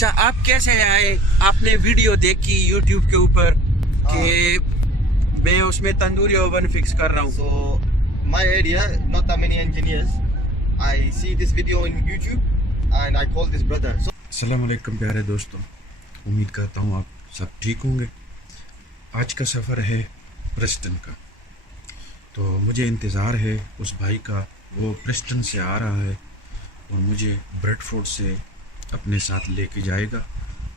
اچھا آپ کیسے آئے؟ آپ نے ویڈیو دیکھی یوٹیوب کے اوپر کہ میں اس میں تندوری اوون فکس کر رہا ہوں. So my area, not that many engineers. I see this video on YouTube and I call this brother. So السلام علیکم پیارے دوستوں، امید کرتا ہوں آپ سب ٹھیک ہوں گے. آج کا سفر ہے پریسٹن کا، تو مجھے انتظار ہے اس بھائی کا. وہ پریسٹن سے آ رہا ہے اور مجھے بریڈ فورڈ سے اپنے ساتھ لے کے جائے گا،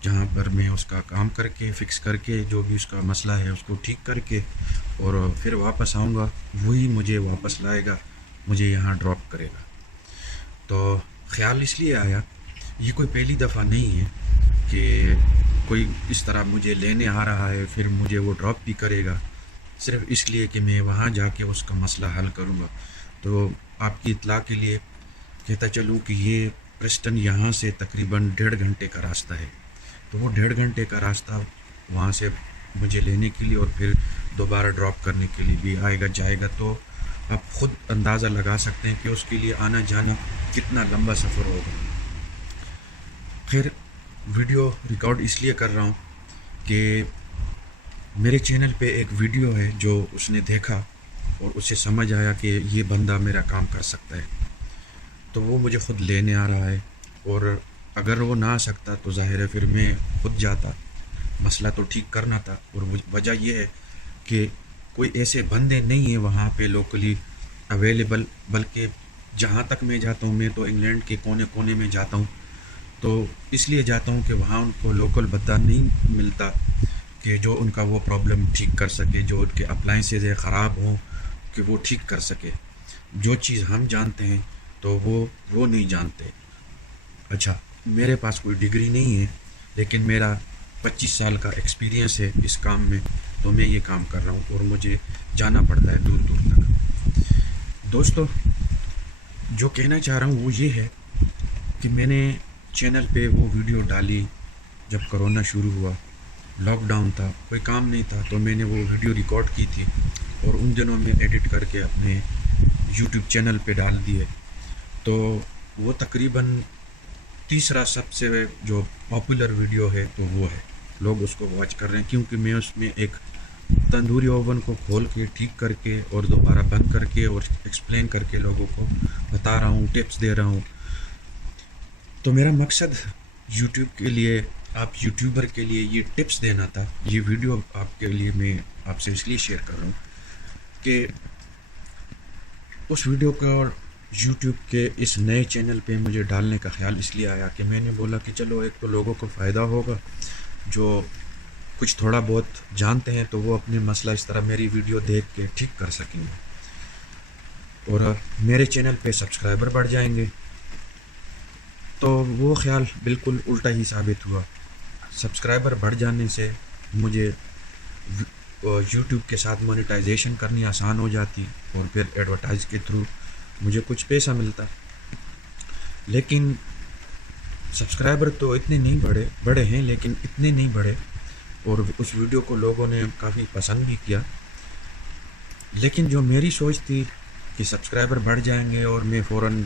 جہاں پر میں اس کا کام کر کے فکس کر کے جو بھی اس کا مسئلہ ہے اس کو ٹھیک کر کے اور پھر واپس آؤں گا. وہی مجھے واپس لائے گا، مجھے یہاں ڈراپ کرے گا. تو خیال اس لیے آیا، یہ کوئی پہلی دفعہ نہیں ہے کہ کوئی اس طرح مجھے لینے آ رہا ہے پھر مجھے وہ ڈراپ بھی کرے گا، صرف اس لیے کہ میں وہاں جا کے اس کا مسئلہ حل کروں گا. تو آپ کی اطلاع کے لیے کہتا چلوں کہ یہ پریسٹن یہاں سے تقریباً 1.5 گھنٹے کا راستہ ہے. تو وہ 1.5 گھنٹے کا راستہ وہاں سے مجھے لینے کے لیے اور پھر دوبارہ ڈراپ کرنے کے لیے بھی آئے گا جائے گا. تو آپ خود اندازہ لگا سکتے ہیں کہ اس کے لیے آنا جانا کتنا لمبا سفر ہوگا. خیر، ویڈیو ریکارڈ اس لیے کر رہا ہوں کہ میرے چینل پہ ایک ویڈیو ہے جو اس نے دیکھا اور اسے سمجھ آیا کہ یہ بندہ میرا کام کر سکتا ہے. تو وہ مجھے خود لینے آ رہا ہے، اور اگر وہ نہ آ سکتا تو ظاہر ہے پھر میں خود جاتا، مسئلہ تو ٹھیک کرنا تھا. اور وجہ یہ ہے کہ کوئی ایسے بندے نہیں ہیں وہاں پہ لوکلی اویلیبل، بلکہ جہاں تک میں جاتا ہوں، میں تو انگلینڈ کے کونے کونے میں جاتا ہوں، تو اس لیے جاتا ہوں کہ وہاں ان کو لوکل بندہ نہیں ملتا کہ جو ان کا وہ پرابلم ٹھیک کر سکے، جو ان کے اپلائنسز خراب ہوں کہ وہ ٹھیک کر سکے. جو چیز ہم جانتے ہیں تو وہ نہیں جانتے. اچھا، میرے پاس کوئی ڈگری نہیں ہے، لیکن میرا 25 سال کا ایکسپیرینس ہے اس کام میں، تو میں یہ کام کر رہا ہوں اور مجھے جانا پڑتا ہے دور دور تک. دوستو، جو کہنا چاہ رہا ہوں وہ یہ ہے کہ میں نے چینل پہ وہ ویڈیو ڈالی جب کرونا شروع ہوا، لاک ڈاؤن تھا، کوئی کام نہیں تھا، تو میں نے وہ ویڈیو ریکارڈ کی تھی اور ان دنوں میں ایڈٹ کر کے اپنے یوٹیوب چینل پہ ڈال دیے. تو وہ تقریباً تیسرا سب سے جو پاپولر ویڈیو ہے تو وہ ہے، لوگ اس کو واچ کر رہے ہیں کیونکہ میں اس میں ایک تندوری اوون کو کھول کے ٹھیک کر کے اور دوبارہ بند کر کے اور ایکسپلین کر کے لوگوں کو بتا رہا ہوں، ٹپس دے رہا ہوں. تو میرا مقصد یوٹیوب کے لیے، آپ یوٹیوبر کے لیے یہ ٹپس دینا تھا. یہ ویڈیو آپ کے لیے میں آپ سے اس لیے شیئر کر رہا ہوں کہ اس ویڈیو کو اور یوٹیوب کے اس نئے چینل پہ مجھے ڈالنے کا خیال اس لیے آیا کہ میں نے بولا کہ چلو ایک تو لوگوں کو فائدہ ہوگا، جو کچھ تھوڑا بہت جانتے ہیں تو وہ اپنے مسئلہ اس طرح میری ویڈیو دیکھ کے ٹھیک کر سکیں گے، اور میرے چینل پہ سبسکرائبر بڑھ جائیں گے. تو وہ خیال بالکل الٹا ہی ثابت ہوا. سبسکرائبر بڑھ جانے سے مجھے یوٹیوب کے ساتھ مونیٹائزیشن کرنی آسان ہو جاتی اور پھر ایڈورٹائز کے تھرو مجھے کچھ پیسہ ملتا. لیکن سبسکرائبر تو اتنے نہیں بڑے ہیں، لیکن اتنے نہیں بڑھے، اور اس ویڈیو کو لوگوں نے کافی پسند بھی کیا. لیکن جو میری سوچ تھی کہ سبسکرائبر بڑھ جائیں گے اور میں فوراً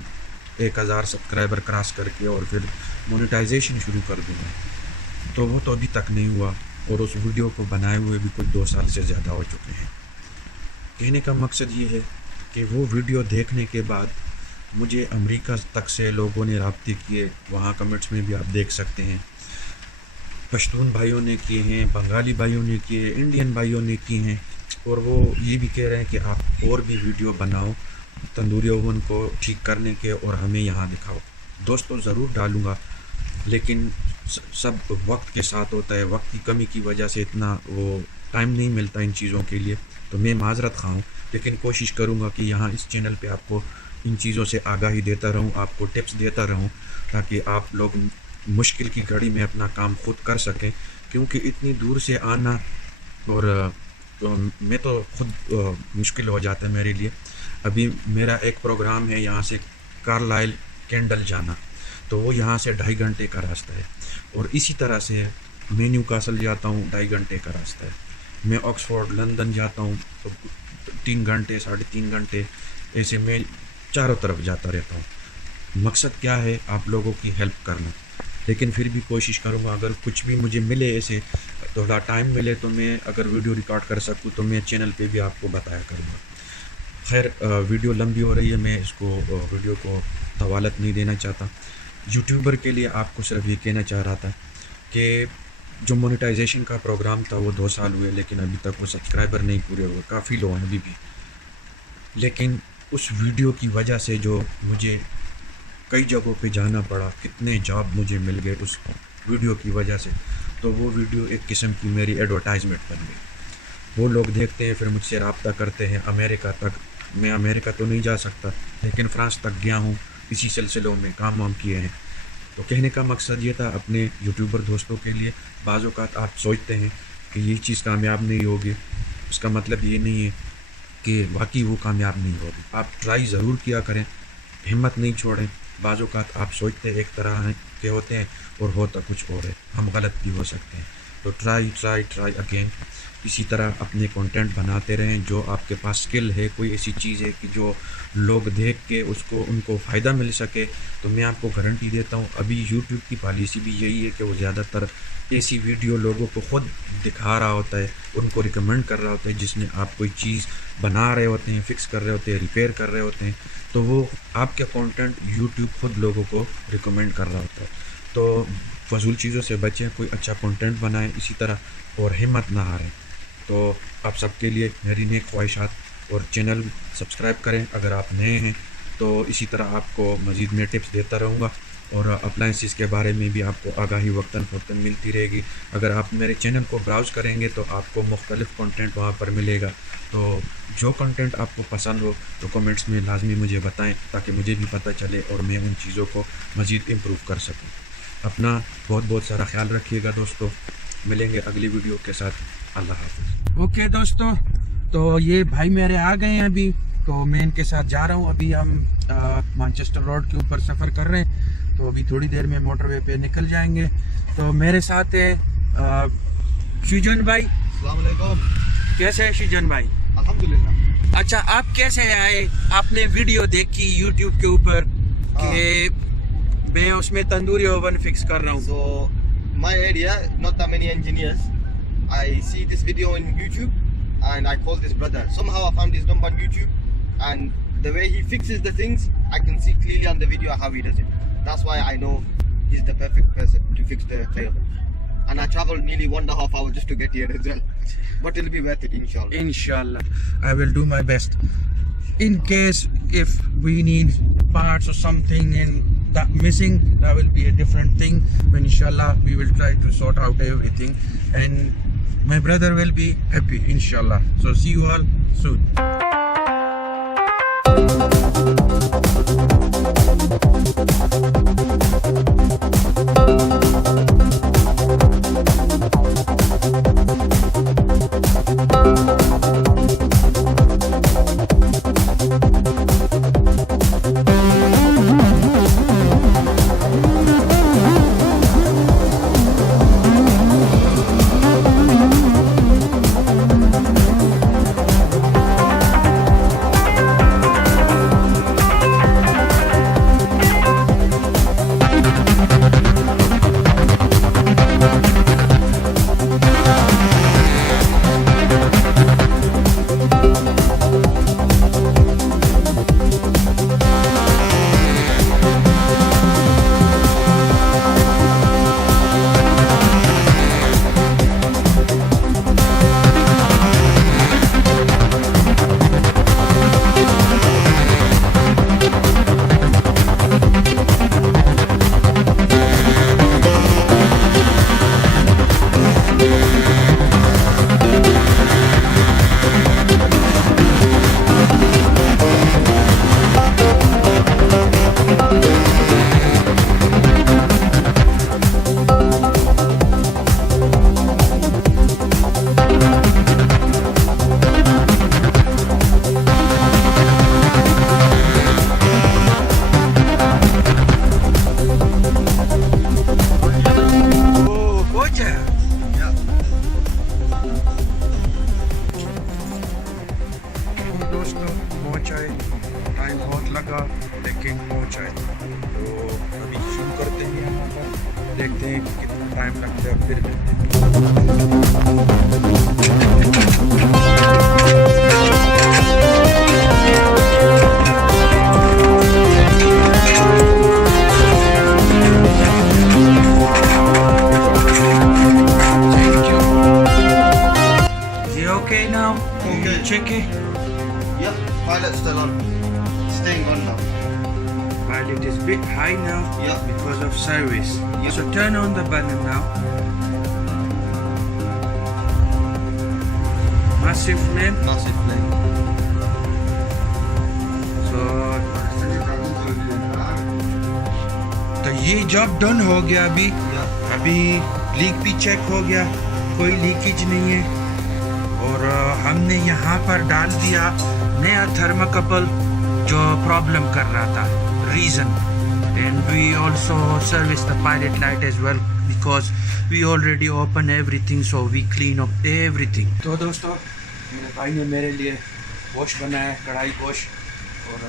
1000 سبسکرائبر کراس کر کے اور پھر مونیٹائزیشن شروع کر دوں گا، تو وہ تو ابھی تک نہیں ہوا، اور اس ویڈیو کو بنائے ہوئے بھی کچھ 2 سال سے زیادہ ہو چکے ہیں. کہنے کا مقصد یہ ہے کہ وہ ویڈیو دیکھنے کے بعد مجھے امریکہ تک سے لوگوں نے رابطے کیے، وہاں کمنٹس میں بھی آپ دیکھ سکتے ہیں. پشتون بھائیوں نے کیے ہیں، بنگالی بھائیوں نے کیے، انڈین بھائیوں نے کیے ہیں، اور وہ یہ بھی کہہ رہے ہیں کہ آپ اور بھی ویڈیو بناؤ تندوری اوون کو ٹھیک کرنے کے اور ہمیں یہاں دکھاؤ. دوستوں، ضرور ڈالوں گا، لیکن سب وقت کے ساتھ ہوتا ہے. وقت کی کمی کی وجہ سے اتنا وہ ٹائم نہیں ملتا ان چیزوں کے لیے، تو میں معذرت خواہ ہوں، لیکن کوشش کروں گا کہ یہاں اس چینل پہ آپ کو ان چیزوں سے آگاہی دیتا رہوں، آپ کو ٹپس دیتا رہوں، تاکہ آپ لوگ مشکل کی گھڑی میں اپنا کام خود کر سکیں. کیونکہ اتنی دور سے آنا، اور میں تو خود مشکل ہو جاتا ہے میرے لیے. ابھی میرا ایک پروگرام ہے یہاں سے کارلائل کینڈل جانا، تو وہ یہاں سے 2.5 گھنٹے کا راستہ ہے، اور اسی طرح سے میں نیو کاسل جاتا ہوں، 2.5 گھنٹے کا راستہ ہے. میں آکسفورڈ لندن جاتا ہوں تو 3 گھنٹے 3.5 گھنٹے، ایسے میں چاروں طرف جاتا رہتا ہوں. مقصد کیا ہے؟ آپ لوگوں کی ہیلپ کرنا. لیکن پھر بھی کوشش کروں گا اگر کچھ بھی مجھے ملے ایسے تھوڑا ٹائم ملے تو میں اگر ویڈیو ریکارڈ کر سکوں تو میں چینل پہ بھی آپ کو بتایا کروں گا. خیر ویڈیو لمبی ہو رہی ہے, میں اس کو ویڈیو کو طوالت نہیں دینا چاہتا. یوٹیوبر کے لیے آپ کو صرف یہ کہنا چاہ رہا تھا کہ جو مونیٹائزیشن کا پروگرام تھا وہ 2 سال ہوئے لیکن ابھی تک وہ سبسکرائبر نہیں پورے ہوئے, کافی لو ہیں ابھی بھی. لیکن اس ویڈیو کی وجہ سے جو مجھے کئی جگہوں پہ جانا پڑا, کتنے جاب مجھے مل گئے اس ویڈیو کی وجہ سے, تو وہ ویڈیو ایک قسم کی میری ایڈورٹائزمنٹ بن گئی. وہ لوگ دیکھتے ہیں پھر مجھ سے رابطہ کرتے ہیں امریکہ تک. میں امریکہ تو نہیں جا سکتا لیکن فرانس تک گیا ہوں, اسی سلسلوں میں کام وام کیے ہیں. تو کہنے کا مقصد یہ تھا اپنے یوٹیوبر دوستوں کے لیے, بعض اوقات آپ سوچتے ہیں کہ یہ چیز کامیاب نہیں ہوگی, اس کا مطلب یہ نہیں ہے کہ واقعی وہ کامیاب نہیں ہوگی. آپ ٹرائی ضرور کیا کریں, ہمت نہیں چھوڑیں. بعض اوقات آپ سوچتے ایک طرح کے ہوتے ہیں اور ہوتا کچھ اور ہے, ہم غلط بھی ہو سکتے ہیں. تو ٹرائی اگین. اسی طرح اپنے کنٹینٹ بناتے رہیں. جو آپ کے پاس سکل ہے, کوئی ایسی چیز ہے کہ جو لوگ دیکھ کے ان کو فائدہ مل سکے, تو میں آپ کو گارنٹی دیتا ہوں ابھی یوٹیوب کی پالیسی بھی یہی ہے کہ وہ زیادہ تر ایسی ویڈیو لوگوں کو خود دکھا رہا ہوتا ہے, ان کو ریکمینڈ کر رہا ہوتا ہے. جس میں آپ کوئی چیز بنا رہے ہوتے ہیں, فکس کر رہے ہوتے ہیں, ریپیئر کر رہے ہوتے ہیں, تو وہ آپ کے کنٹینٹ یوٹیوب خود لوگوں کو ریکمینڈ کر رہا ہوتا ہے. تو فضول چیزوں سے بچیں, کوئی اچھا کنٹینٹ بنائیں اسی طرح, اور ہمت نہ ہاریں. تو آپ سب کے لیے میری نیک خواہشات, اور چینل سبسکرائب کریں اگر آپ نئے ہیں. تو اسی طرح آپ کو مزید میں ٹپس دیتا رہوں گا, اور اپلائنسز کے بارے میں بھی آپ کو آگاہی وقتاً فوقتاً ملتی رہے گی. اگر آپ میرے چینل کو براؤز کریں گے تو آپ کو مختلف کنٹینٹ وہاں پر ملے گا. تو جو کنٹینٹ آپ کو پسند ہو تو کمنٹس میں لازمی مجھے بتائیں تاکہ مجھے بھی پتہ چلے اور میں ان چیزوں کو مزید امپروو کر سکوں. اپنا بہت بہت سارا خیال رکھیے گا دوستو. ملیں گے اگلی ویڈیو کے ساتھ. اللہ حافظ. اوکے دوستو, تو یہ بھائی میرے آ گئے ہیں ابھی, تو میں ان کے ساتھ جا رہا ہوں. ابھی ہم مانچسٹر روڈ کے اوپر سفر کر رہے ہیں, تو ابھی تھوڑی دیر میں موٹر وے پہ نکل جائیں گے. تو میرے ساتھ ہے شیجن بھائی. السلام علیکم. کیسے ہیں شیجن بھائی؟ الحمدللہ. اچھا, آپ کیسے آئے؟ آپ نے ویڈیو دیکھی یوٹیوب کے اوپر کہ میں اس میں تندوری اوون فکس کر رہا ہوں. So my area, not that many engineers. I see this video on YouTube and I call this brother. Somehow I found his number on YouTube, and the way he fixes the things, I can see clearly on the video how he does it. That's why I know he's the perfect person to fix the clay oven. And I traveled nearly 1.5 hours just to get here as well. But it'll be worth it, inshallah. Inshallah, I will do my best. In case if we need parts or something and that missing, that will be a different thing. But inshallah, we will try to sort out everything, and my brother will be happy, inshallah. So see you all soon. Time لگتا ہے پھر ملتے okay now? Okay. Check it. Yep, pilot's still on. Staying on now. While it is a bit high now Yeah. because of service. Yeah. So turn on the button now. Massive flame. Massive plane. تو یہ job done ہو گیا ابھی. Yeah. ابھی leak بھی check ہو گیا, کوئی leakage نہیں ہے. اور ہم نے یہاں پر ڈال دیا نیا تھرماکپل جو پرابلم کر رہا تھا, reason. And we also service the pilot light as well because we already open everything, so we clean up everything. تو دوستو میرے بھائی نے میرے لیے گوشت بنایا, کڑھائی گوشت, اور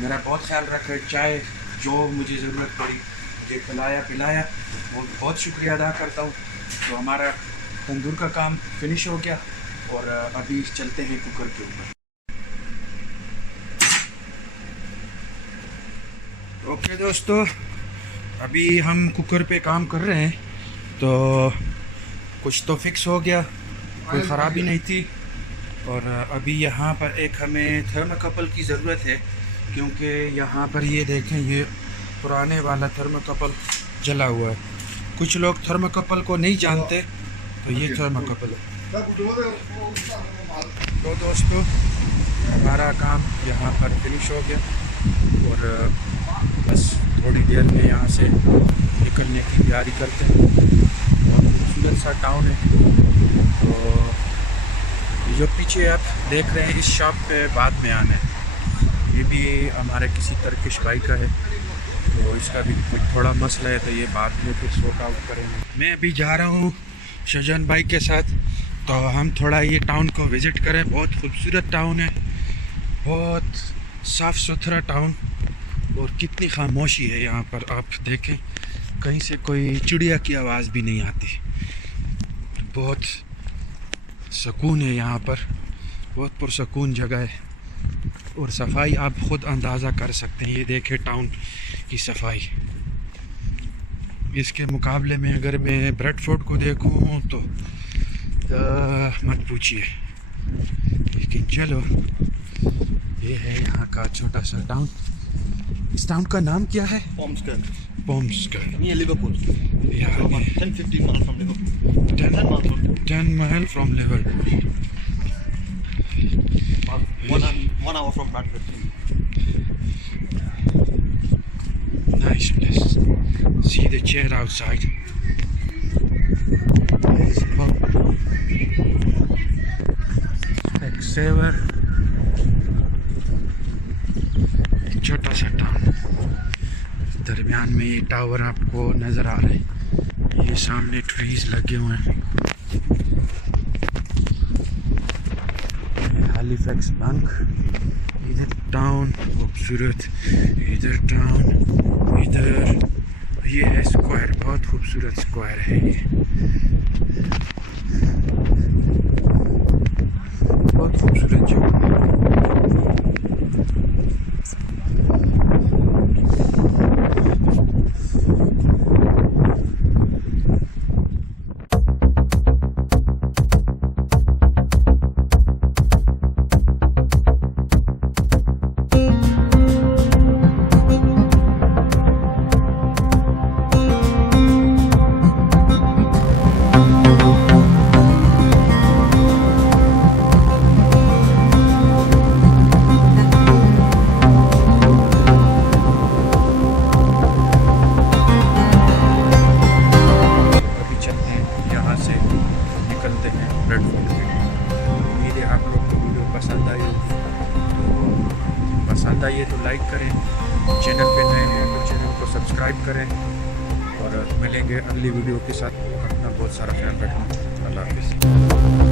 میرا بہت خیال رکھا. چائے جو مجھے ضرورت پڑی مجھے پلایا. وہ بہت شکریہ ادا کرتا ہوں. تو ہمارا تندور کا کام فنش ہو گیا اور ابھی چلتے ہیں کوکر کے اوپر. اوکے دوستو, ابھی ہم کوکر پہ کام کر رہے ہیں. تو کچھ تو فکس ہو گیا, کوئی خرابی نہیں تھی. اور ابھی یہاں پر ایک ہمیں تھرماکپل کی ضرورت ہے, کیونکہ یہاں پر یہ دیکھیں یہ پرانے والا تھرماکپل جلا ہوا ہے. کچھ لوگ تھرماکپل کو نہیں جانتے, تو یہ تھرماکپل ہے. تو دوستو ہمارا کام یہاں پر فنش ہو گیا اور بس تھوڑی دیر میں یہاں سے نکلنے کی تیاری کرتے ہیں. بہت خوبصورت سا ٹاؤن ہے. تو جو پیچھے آپ دیکھ رہے ہیں اس شاپ پہ بعد میں آنا ہے. یہ بھی ہمارے کسی ترکش بھائی کا ہے, تو اس کا بھی کچھ تھوڑا مسئلہ ہے, تو یہ بعد میں پھر سورٹ آؤٹ کریں گے. میں ابھی جا رہا ہوں شجن بھائی کے ساتھ, تو ہم تھوڑا یہ ٹاؤن کو وزٹ کریں. بہت خوبصورت ٹاؤن ہے, بہت صاف ستھرا ٹاؤن, اور کتنی خاموشی ہے یہاں پر. آپ دیکھیں کہیں سے کوئی چڑیا کی آواز بھی نہیں آتی. بہت سکون ہے یہاں پر, بہت پرسکون جگہ ہے. اور صفائی آپ خود اندازہ کر سکتے ہیں. یہ دیکھیں ٹاؤن کی صفائی. اس کے مقابلے میں اگر میں بریڈ فورٹ کو دیکھوں تو مت پوچھیے. لیکن چلو, یہ ہے یہاں کا چھوٹا سا ٹاؤن. اس ٹاؤن کا نام کیا ہے؟ Pomskert. Near Liverpool. Yeah, So about 10-15 miles from Liverpool. 10 miles from Liverpool. About 1 hour from Bradford. Nice place. See the chair outside. Xaver. چھوٹا سا ٹاؤن. درمیان میں یہ ٹاور آپ کو نظر آ رہے ہیں. یہ سامنے ٹریز لگے ہوئے ہیں. ہیلی فیکس بینک. ادھر ٹاؤن خوبصورت, ادھر ٹاؤن, ادھر یہ ہے اسکوائر. بہت خوبصورت اسکوائر ہے یہ, بہت خوبصورت جگہ. پسند آئیے تو لائک کریں, چینل پہ نئے ہیں تو چینل کو سبسکرائب کریں, اور ملیں گے اگلی ویڈیو کے ساتھ. اپنا بہت سارا خیال رکھیں. اللہ حافظ.